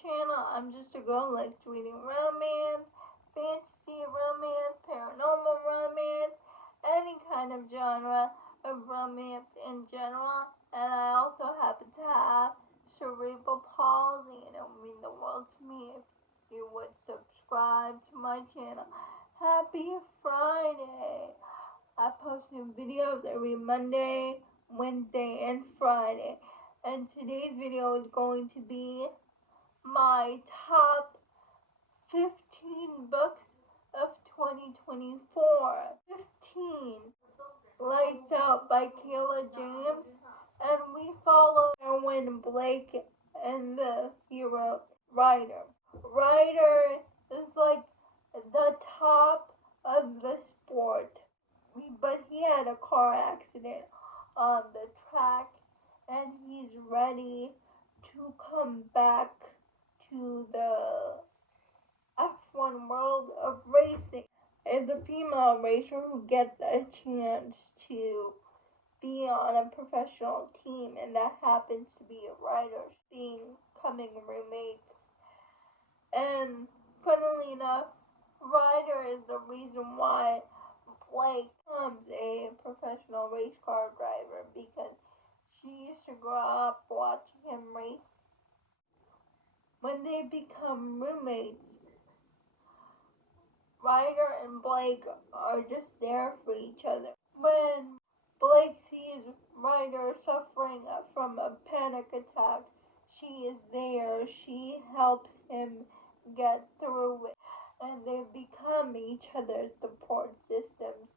channel. I'm just a girl who likes reading romance, fantasy romance, paranormal romance, any kind of genre of romance in general. And I also happen to have cerebral palsy, and it would mean the world to me if you would subscribe to my channel. Happy Friday! I post new videos every Monday, Wednesday, and Friday. And today's video is going to be my top 15 books of 2024. 15 Lights Out by Kayla James. And we follow Erwin Blake and the hero Ryder. Ryder is like the top of the sport. But he had a car accident on the track, and he's ready to come back to the F1 world of racing. As a female racer who gets a chance to be on a professional team, and that happens to be Ryder's becoming roommates. And funnily enough, Ryder is the reason why Blake becomes a professional race car driver, because she used to grow up watching him race. When they become roommates, Ryder and Blake are just there for each other. When Blake sees Ryder suffering from a panic attack, she is there. She helps him get through it. And they become each other's support systems.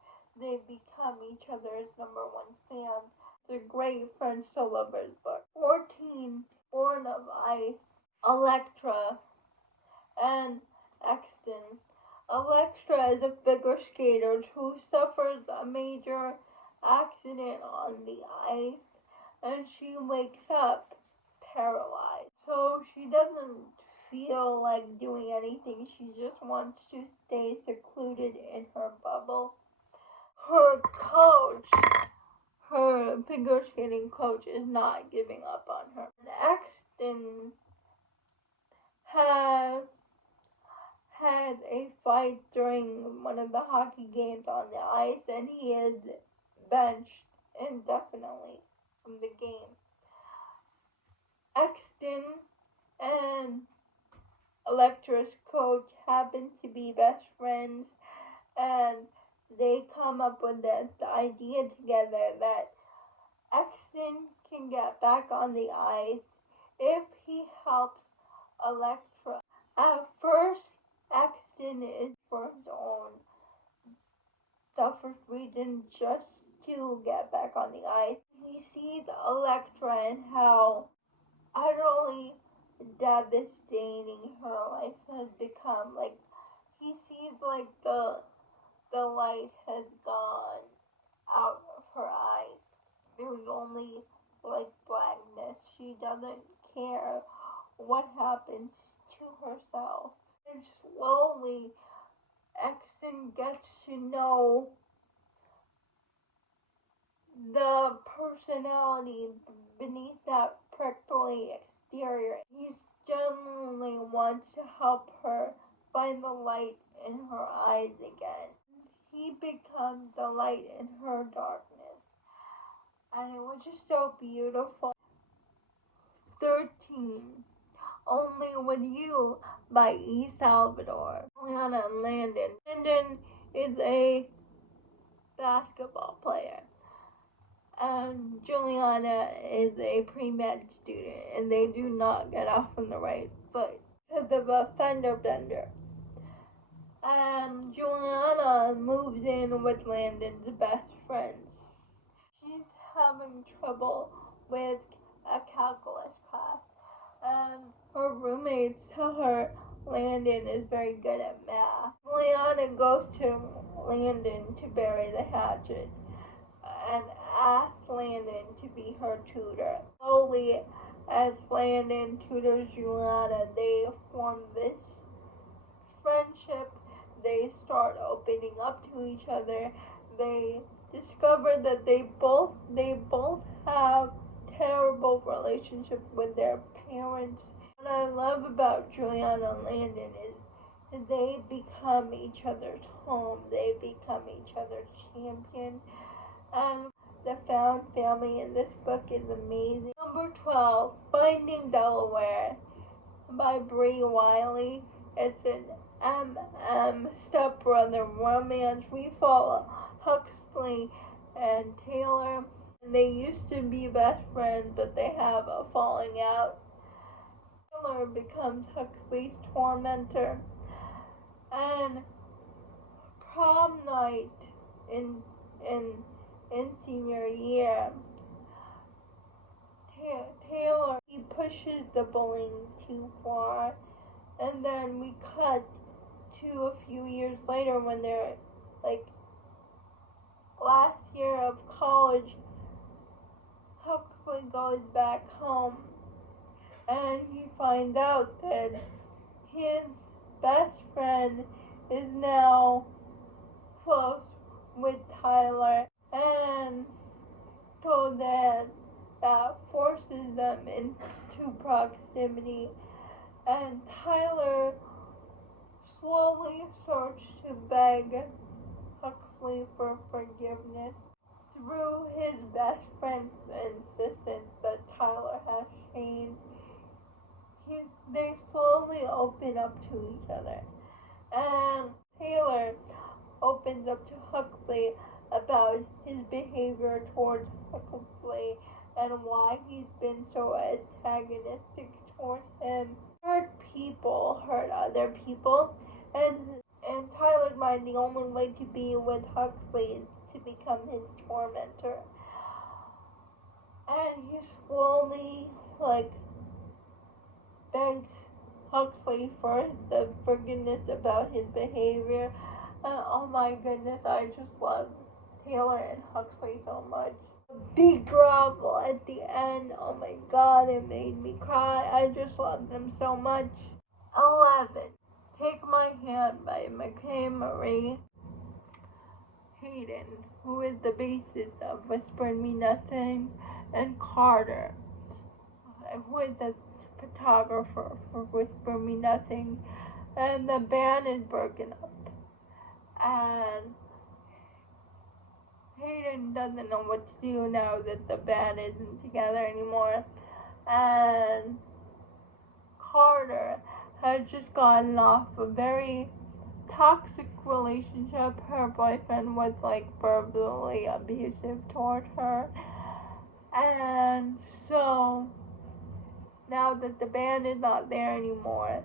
They become each other's number one fans. It's a great French to lovers book. 14, Born of Ice, Electra, and Exton. Electra is a figure skater who suffers a major accident on the ice, and she wakes up paralyzed. So she doesn't feel like doing anything. She just wants to stay secluded in her bubble. Her coach, her figure skating coach, is not giving up on her. Exton had a fight during one of the hockey games on the ice, and he is benched indefinitely from the game. Exton and Electra's coach happen to be best friends, and they come up with this idea together that Exton can get back on the ice if he helps Electra. At first, Exton is for his own selfish reason, just to get back on the ice. He sees Electra and how utterly devastating her life has become. Like, he sees like the light has gone out of her eyes. There's only like blackness. She doesn't care what happens to herself. And slowly, Exton gets to know the personality beneath that prickly exterior. He genuinely wants to help her find the light in her eyes again. He becomes the light in her darkness. And it was just so beautiful. 13. Only With You by E. Salvador. Juliana and Landon. Landon is a basketball player, and Juliana is a pre-med student, and they do not get off on the right foot because of a fender bender. And Juliana moves in with Landon's best friends. She's having trouble with a calculus class, and her roommates tell her Landon is very good at math. Juliana goes to Landon to bury the hatchet and asks Landon to be her tutor. Slowly, as Landon tutors Juliana, they form this friendship. They start opening up to each other. They discover that they both have terrible relationships with their parents, What I love about Juliana and Landon is they become each other's home. They become each other's champion. And the found family in this book is amazing. Number 12, Finding Delaware by Bree Wiley. It's an stepbrother romance. We follow Huxley and Taylor. And they used to be best friends, but they have a falling out. Taylor becomes Huxley's tormentor. And prom night in senior year, Taylor, he pushes the bullying too far, and then we cut to a few years later when they're like last year of college. Huxley goes back home and he finds out that his best friend is now close with Tyler, and so that forces them into proximity, and Tyler slowly starts to beg Huxley for forgiveness through his best friend's insistence that Tyler has changed. They slowly open up to each other, and Taylor opens up to Huxley about his behavior towards Huxley and why he's been so antagonistic towards him. Hurt people hurt other people, and in Tyler's mind, the only way to be with Huxley is to become his tormentor. And he slowly, begs Huxley for the forgiveness about his behavior. Oh my goodness, I just love Taylor and Huxley so much. Big grovel at the end, oh my god, it made me cry. I just love them so much. 11. Take My Hand by McKay Marie Hayden, who is the basis of Whisper Me Nothing, and Carter, who is the photographer for Whisper Me Nothing, and the band is broken up. And Hayden doesn't know what to do now that the band isn't together anymore. And Carter has just gotten off a very toxic relationship. Her boyfriend was verbally abusive toward her. And so now that the band is not there anymore,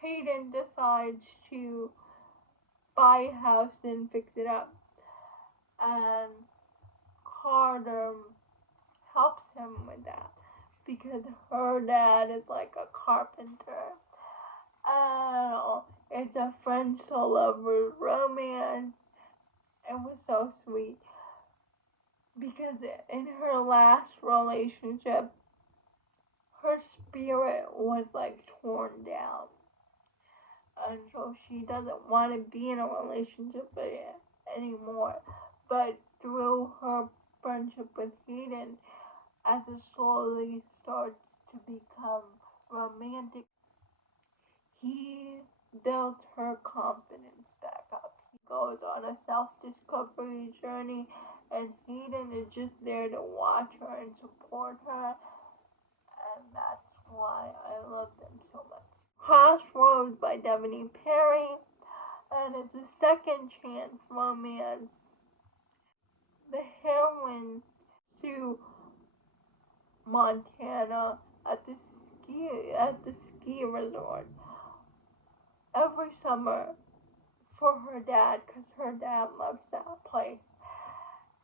Hayden decides to buy a house and fix it up. And Carter helps him with that because her dad is like a carpenter. And it's a friends to lovers romance. It was so sweet because in her last relationship, her spirit was torn down. And so she doesn't want to be in a relationship anymore. But through her friendship with Hayden, as it slowly starts to become romantic, he built her confidence back up. He goes on a self-discovery journey, and Hayden is just there to watch her and support her. And that's why I love them so much. Crossroads by Devoney Perry, and it's a second chance romance. The heroine to Montana at the ski resort every summer for her dad, because her dad loves that place.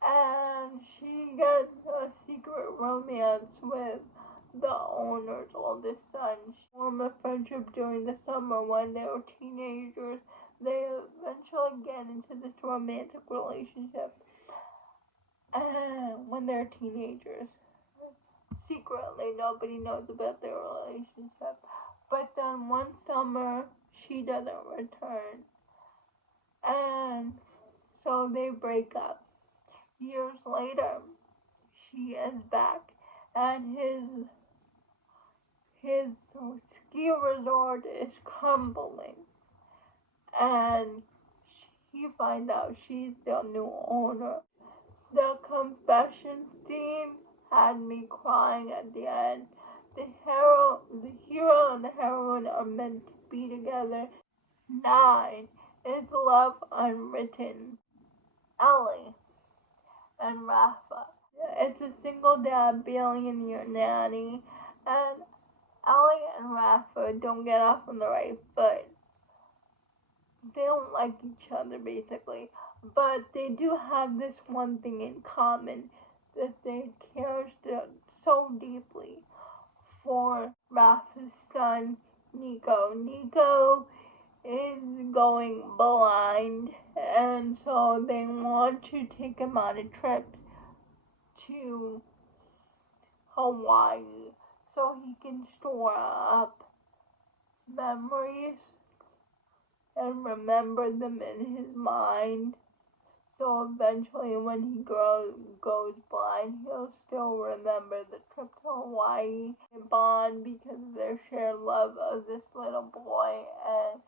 And she gets a secret romance with the owner's oldest son. She formed a friendship during the summer when they were teenagers. They eventually get into this romantic relationship when they're teenagers. Secretly, nobody knows about their relationship. But then one summer, she doesn't return. And so they break up. Years later, she is back, and his ski resort is crumbling, and he finds out she's the new owner. The confession scene had me crying at the end. The hero and the heroine are meant to be together. 9 is Love Unwritten. Ellie and Rafa. It's a single dad billionaire nanny, and Ellie and Rafa don't get off on the right foot. They don't like each other basically, but they do have this one thing in common, that they care so deeply for Rafa's son, Nico. Nico is going blind, and so they want to take him on a trip to Hawaii so he can store up memories and remember them in his mind. So eventually when he goes blind, he'll still remember the trip to Hawaii. They bond because of their shared love of this little boy, and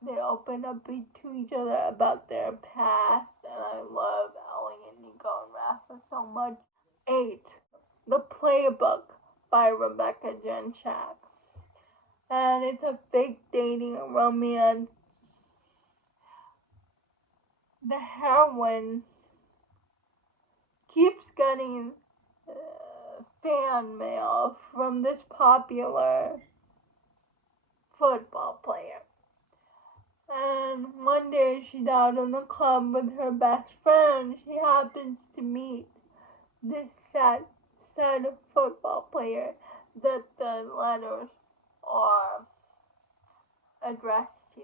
they open up to each other about their past, and I love Ellie and Nico and Rafa so much. 8. The Playbook by Rebecca Genshak. And it's a fake dating romance. The heroine keeps getting fan mail from this popular football player. And one day she's out in the club with her best friend. She happens to meet this sad football player that the letters are addressed to.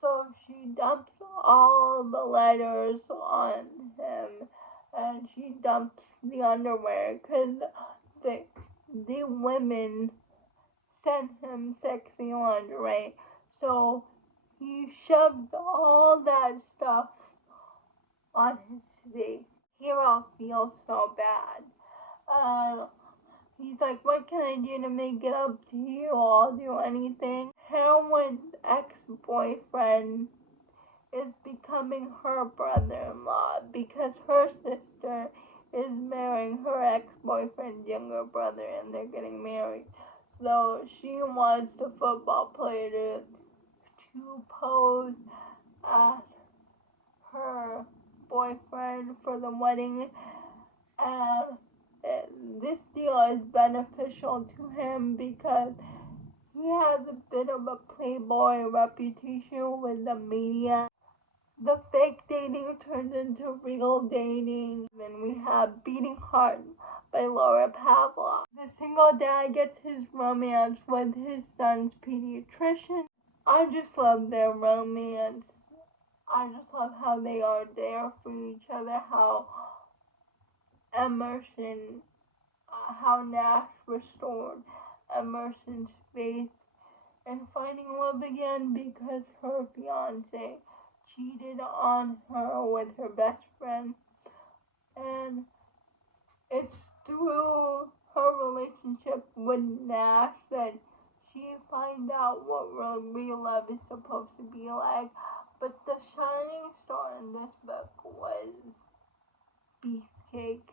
So she dumps all the letters on him, and she dumps the underwear because the women sent him sexy lingerie. So he shoves all that stuff on his face. Hero feels so bad. He's like, what can I do to make it up to you? I'll do anything. Heroine's ex-boyfriend is becoming her brother-in-law because her sister is marrying her ex-boyfriend's younger brother, and they're getting married. So she wants the football player to pose as her boyfriend for the wedding, and this deal is beneficial to him because he has a bit of a playboy reputation with the media. The fake dating turns into real dating. Then we have Beating Heart by Laura Pavlov. The single dad gets his romance with his son's pediatrician. I just love their romance. I just love how they are there for each other, how Nash restored Emerson's faith in finding love again because her fiance cheated on her with her best friend. And it's through her relationship with Nash that she finds out what real love is supposed to be like. But the shining star in this book was Beefcake.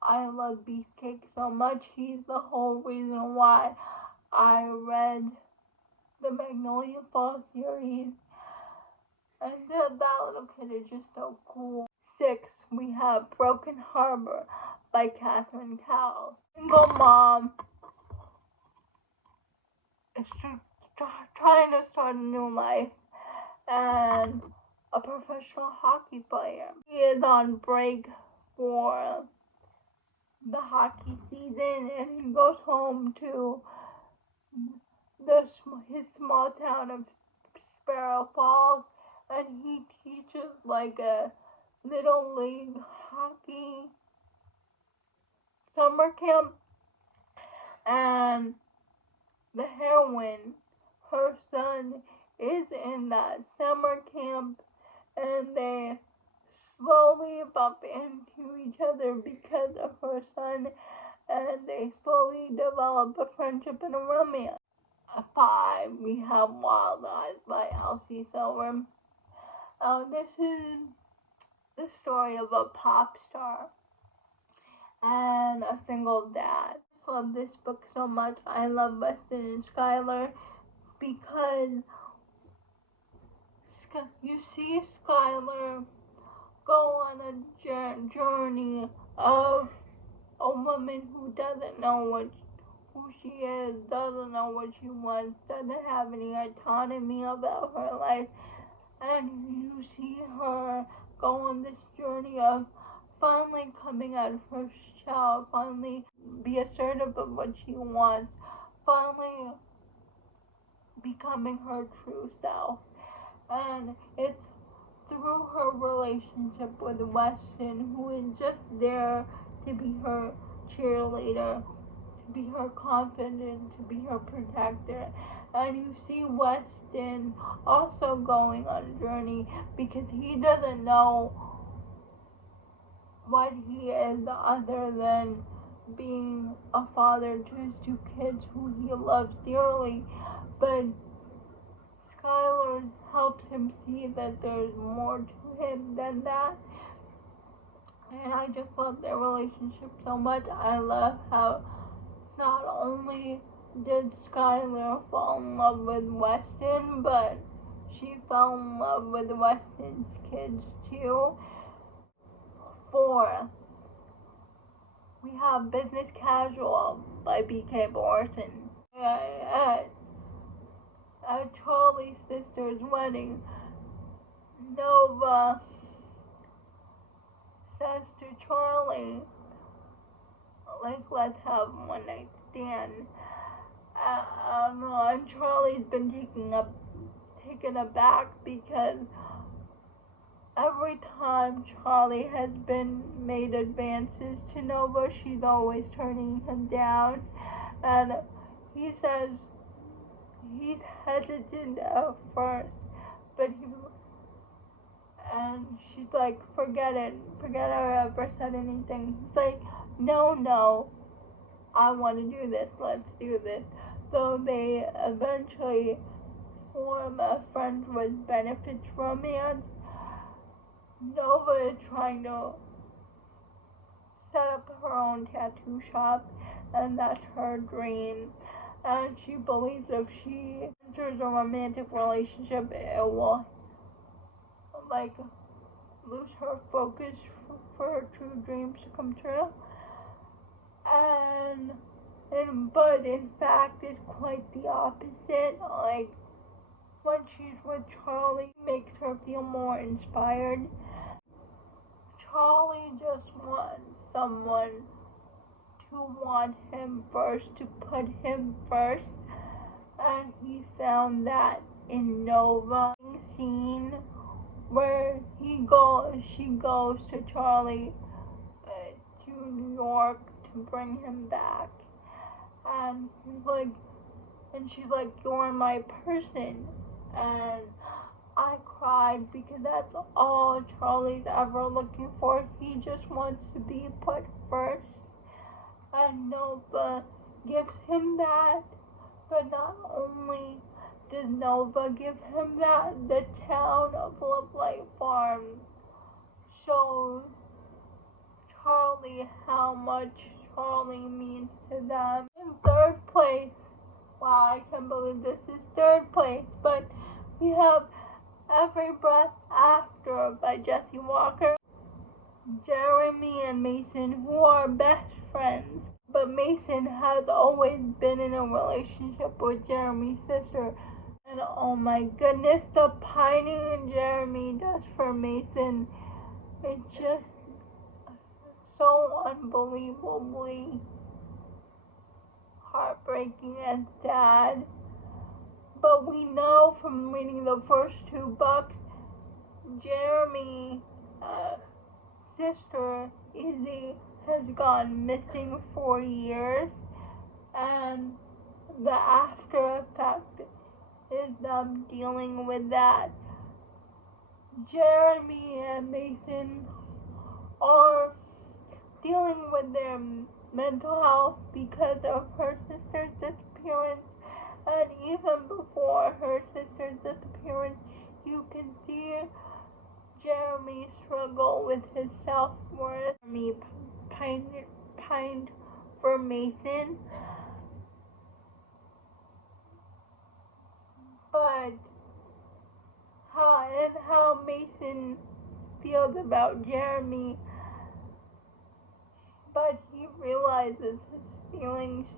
I love Beefcake so much. He's the whole reason why I read the Magnolia Falls series. And that little kid is just so cool. 6, we have Broken Harbor by Catherine Cowles. Single mom is trying to start a new life, and a professional hockey player. He is on break for the hockey season, and he goes home to his small town of Sparrow Falls, and he teaches like a little league hockey summer camp. And the heroine, her son, is in that summer camp, and they slowly bump into each other because of her son, and they slowly develop a friendship and a romance. At 5, we have Wild Eyes by Elsie Silver. This is the story of a pop star and a single dad. I love this book so much. I love Weston and Skylar because you see Skylar go on a journey of a woman who doesn't know who she is, doesn't know what she wants, doesn't have any autonomy about her life, and you see her go on this journey of finally coming out of her shell, finally be assertive of what she wants, finally becoming her true self. And it's through her relationship with Weston, who is just there to be her cheerleader, to be her confidant, to be her protector. And you see Weston also going on a journey because he doesn't know what he is other than being a father to his 2 kids who he loves dearly. But Skylar helps him see that there's more to him than that. And I just love their relationship so much. I love how not only did Skylar fall in love with Weston, but she fell in love with Weston's kids too. 4, we have Business Casual by B.K. Borson. At Charlie's sister's wedding, Nova says to Charlie, like, let's have a one night stand. And Charlie's been taken aback because every time Charlie has been made advances to Nova, she's always turning him down. And he says he's hesitant at first, but and she's like, forget it, forget I ever said anything. He's like, no, I want to do this, let's do this. So they eventually form a friends with benefits romance. Nova is trying to set up her own tattoo shop, and that's her dream. And she believes if she enters a romantic relationship, it will like lose her focus for her true dreams to come true. But in fact, it's quite the opposite. Like, when she's with Charlie, it makes her feel more inspired. Charlie just wants someone to want him first, to put him first, and he found that in Nova scene where she goes to Charlie to New York to bring him back, and she's like, you're my person, and I cried because that's all Charlie's ever looking for. He just wants to be put first, and Nova gives him that. But not only does Nova give him that, the town of Lovelight Farm shows Charlie how much Charlie means to them. In 3rd place, wow, I can't believe this is 3rd place, but we have Every Breath After by Jessie Walker. Jeremy and Mason, who are best friends, but Mason has always been in a relationship with Jeremy's sister. And oh my goodness, the pining Jeremy does for Mason, it's just so unbelievably heartbreaking and sad. But we know from reading the first 2 books, Jeremy's sister, Izzy, has gone missing for years, and the after effect is them dealing with that. Jeremy and Mason are dealing with their mental health because of her sister's disappearance. And even before her sister's disappearance, you can see Jeremy struggle with his self-worth. Jeremy pined for Mason, but how Mason feels about Jeremy, but he realizes his feelings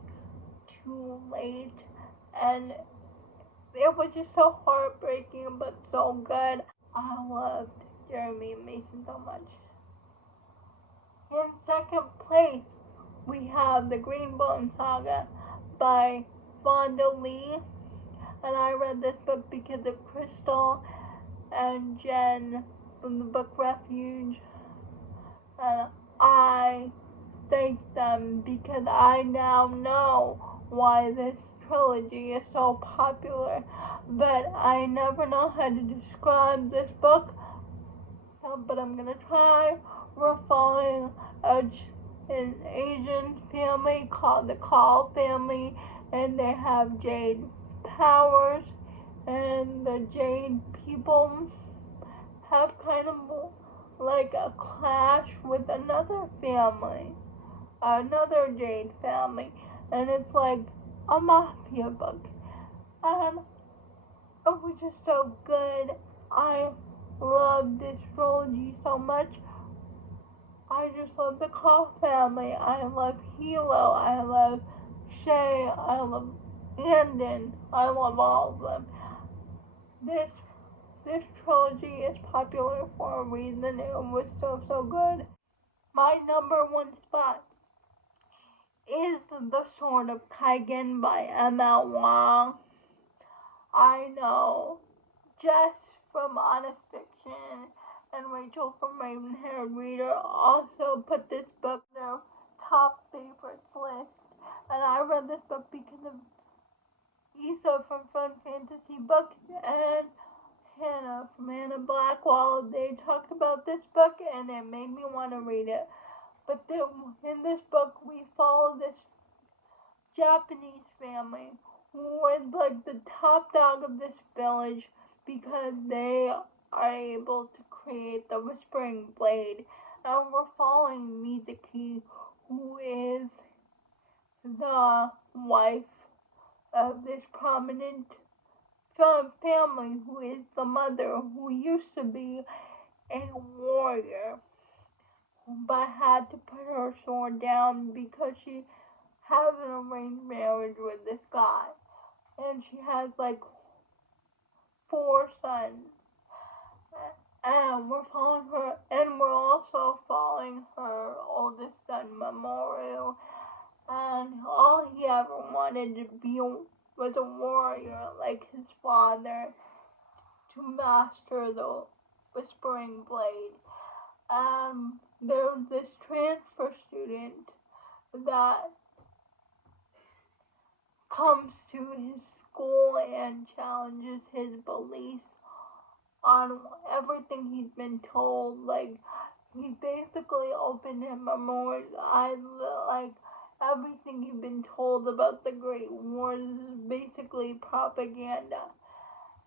too late, and it was just so heartbreaking but so good. I loved Jeremy and Mason so much. In second place, we have the Greenbone Saga by Fonda Lee, and I read this book because of Crystal and Jen from the book Refuge, and I thank them because I now know why this trilogy is so popular, but I never know how to describe this book, but I'm gonna try. We're following an Asian family called the Call family, and they have jade powers, and the jade people have kind of like a clash with another family, another jade family, and it's like a mafia book, and it was just so good. I love this trilogy so much. I just love the Call family. I love Hilo. I love Shay. I love Andon. I love all of them. This trilogy is popular for a reason. It was so good. My number one spot is The Sword of Kaigen by M.L. Wang. I know Jess from Honest Fiction and Rachel from Raven-Haired Reader also put this book on their top favorites list. And I read this book because of Issa from Fun Fantasy Books and Hannah from Hannah Blackwell. They talked about this book and it made me want to read it. But in this book, we follow this Japanese family who was like the top dog of this village because they are able to create the Whispering Blade. And we're following Mizuki, who is the wife of this prominent family, who is the mother, who used to be a warrior, but had to put her sword down because she has an arranged marriage with this guy. And she has like 4 sons. And we're following her, and we're also following her oldest son, Mamoru. And all he ever wanted to be was a warrior like his father, to master the Whispering Blade. There's this transfer student that comes to his school and challenges his beliefs on everything he's been told. Like, he basically opened him Mamoru's eyes, like, everything he'd been told about the Great Wars is basically propaganda.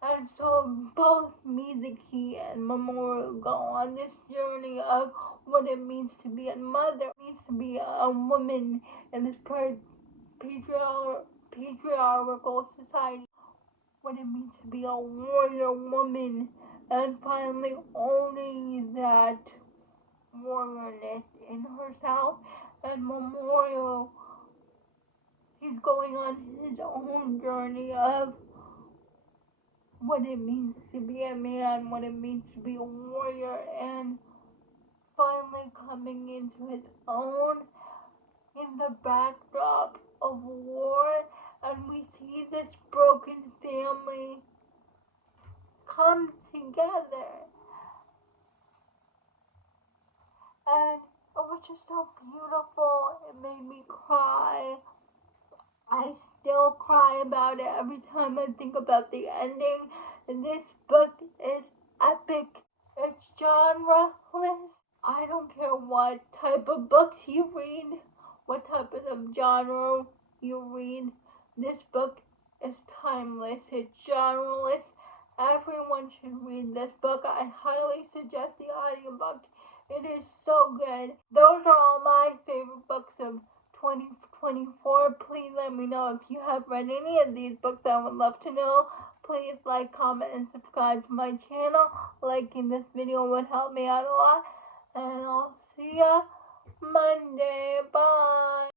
And so both Mizuki and Mamoru go on this journey of what it means to be a mother, it means to be a woman in this patriarchal society, what it means to be a warrior woman, and finally owning that warriorness in herself. And Mamoru, he's going on his own journey of what it means to be a man, what it means to be a warrior, and finally coming into his own in the backdrop of war. And we see this broken family come together, and it was just so beautiful. It made me cry. I still cry about it every time I think about the ending. And this book is epic. It's genreless. I don't care what type of books you read, what type of genre you read. This book is timeless. It's genreless. Everyone should read this book. I highly suggest the audiobook. It is so good. Those are all my favorite books of 2024. Please let me know if you have read any of these books. I would love to know. Please like, comment, and subscribe to my channel. Liking this video would help me out a lot. And I'll see ya Monday. Bye.